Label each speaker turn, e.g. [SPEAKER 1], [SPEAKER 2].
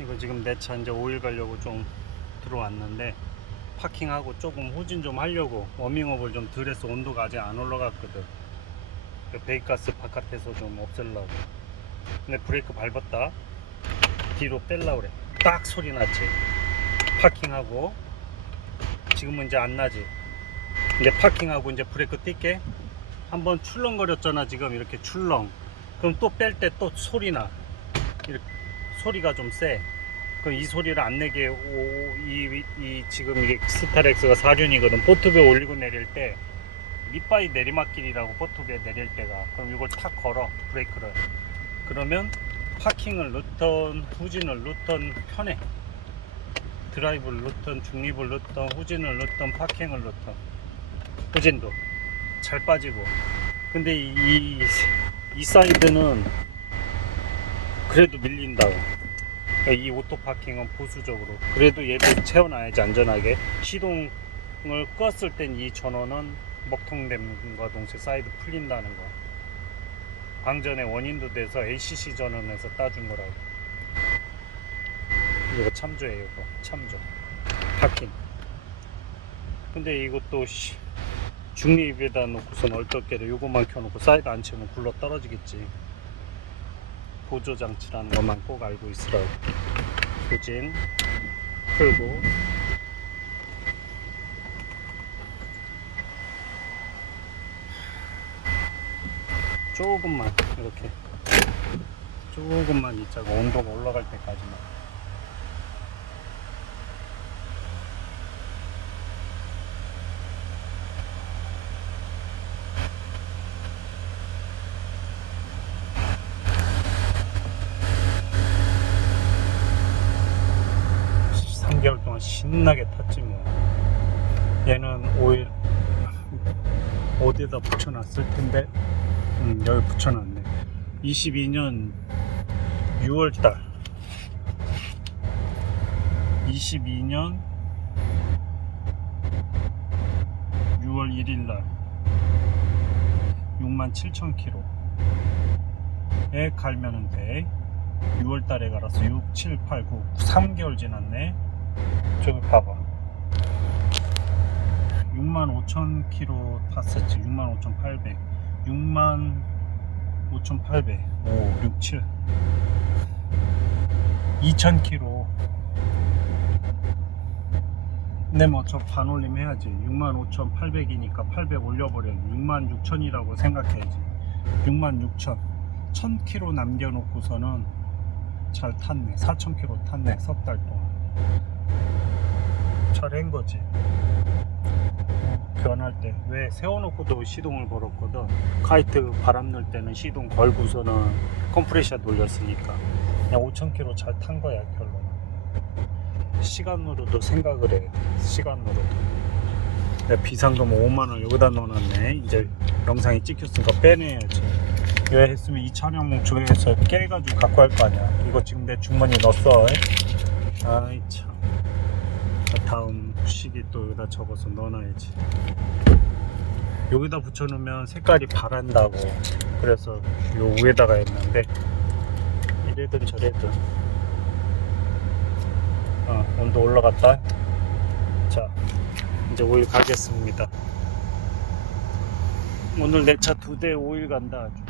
[SPEAKER 1] 이거 지금 내 차 이제 오일 가려고 좀 들어왔는데 파킹하고 조금 후진 좀 하려고 워밍업을 좀 덜 해서 온도가 아직 안 올라갔거든. 그 배기가스 바깥에서 좀 없애려고. 근데 브레이크 밟았다. 뒤로 뺄라 그래. 딱 소리 났지. 파킹하고 지금은 이제 안 나지. 근데 파킹하고 이제 브레이크 뛸게. 한번 출렁거렸잖아 지금. 이렇게 출렁. 그럼 또 뺄 때 또 소리 나. 이렇게 소리가 좀 세 그럼 이 소리를 안 내게 오, 이, 이 지금 이게 스타렉스가 4륜이거든. 포트배 올리고 내릴 때 밑바위 내리막길이라고 포트배 내릴 때가 그럼 이걸 탁 걸어 브레이크를. 그러면 파킹을 넣던 후진을 넣던 편해 드라이브를 넣던 중립을 넣던 후진을 넣던 파킹을 넣던 후진도 잘 빠지고. 근데 이, 이, 이 사이드는 그래도 밀린다고. 이 오토 파킹은 보수적으로. 그래도 얘도 채워놔야지 안전하게. 시동을 껐을 땐 이 전원은 먹통됨과 동시에 사이드 풀린다는 거. 방전의 원인도 돼서 ACC 전원에서 따준 거라고. 이거 참조예요 이거. 참조. 파킹. 근데 이것도 씨, 중립에다 놓고선 얼떨결에 요것만 켜놓고 사이드 안 채우면 굴러 떨어지겠지 보조 장치라는 것만 꼭 알고 있으라고 후진 풀고. 조금만 이렇게. 조금만 있자고 온도가 올라갈 때까지만 삼개월 동안 신나게 탔지 뭐. 얘는 오일 어디에다 붙여놨을 텐데? 음, 여기 붙여놨네. 22년 6월달. 22년 6월 1일날. 67,000km에 갈면은 돼. 6월달에 갈아서 6, 7, 8, 9, 3개월 지났네 저기 봐봐. 65,000km 탔었지. 65,800 65,800 5, 6, 7 2,000km 근데 뭐 저 반올림 해야지. 65,800이니까 800 올려버려 66,000이라고 생각해야지. 66,000 1000km 남겨놓고서는 잘 탔네. 4,000km 탔네. 석달 동안 잘한 거지. 변할 때. 왜 세워놓고도 시동을 걸었거든. 카이트 바람 넣을 때는 시동 걸고서는 컴프레셔 돌렸으니까. 그냥 5,000km 잘 탄 거야 결론은. 시간으로도 생각을 해. 시간으로도. 내가 비상금 5만원 여기다 넣어놨네. 이제 영상이 찍혔으니까 빼내야지. 왜 했으면 이 차량 조회해서 깨가지고 갖고 할거 아니야. 이거 지금 내 주머니에 넣었어 아이 참. 다음 시기 또 여기다 접어서 넣어놔야지. 여기다 붙여놓으면 색깔이 바란다고 그래서 요 위에다가 했는데. 이래든 저래든. 어, 온도 올라갔다. 자 이제 오일 가겠습니다. 오늘 내 차 두 대 오일 간다 아주